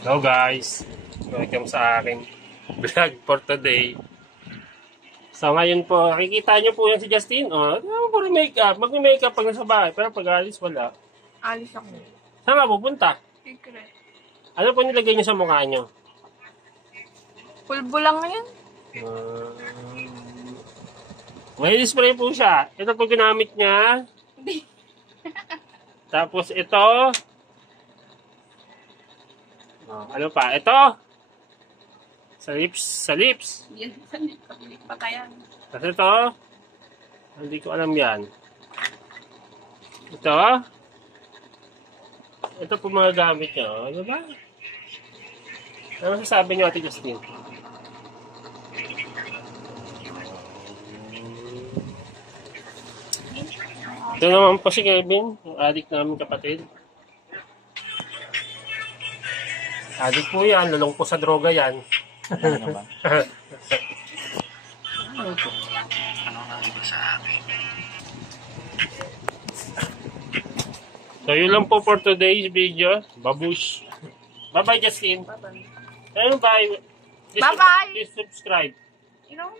Hello guys, welcome sa aking vlog for today. So ngayon po, nakikita nyo po yan si Justin. Puro makeup, mag-makeup pag nasa bahay, pero pag alis wala. Alis ako. Saan nga pupunta? Secret. Ano po nilagay nyo sa mukha nyo? Pulbo lang ngayon. May spray po siya. Ito po ginamit niya. Tapos ito. Ano pa? Ito. Sa lips. Yan, saan patayan. Tapos ito. Hindi ko alam yan. Ito. Ito po mga gamit nyo. Ano ba? Ano masasabi nyo, Ate Justin? Ito naman po si Kevin, yung adik namin kapatid. Adik po yan, lalong po sa droga yan. Ano ba? Ano po? Ano nga ba sa akin? So yun lang po for today's video. Babush. Bye-bye, Justin. Bye-bye. Bye-bye. Bye-bye. Please subscribe. You know,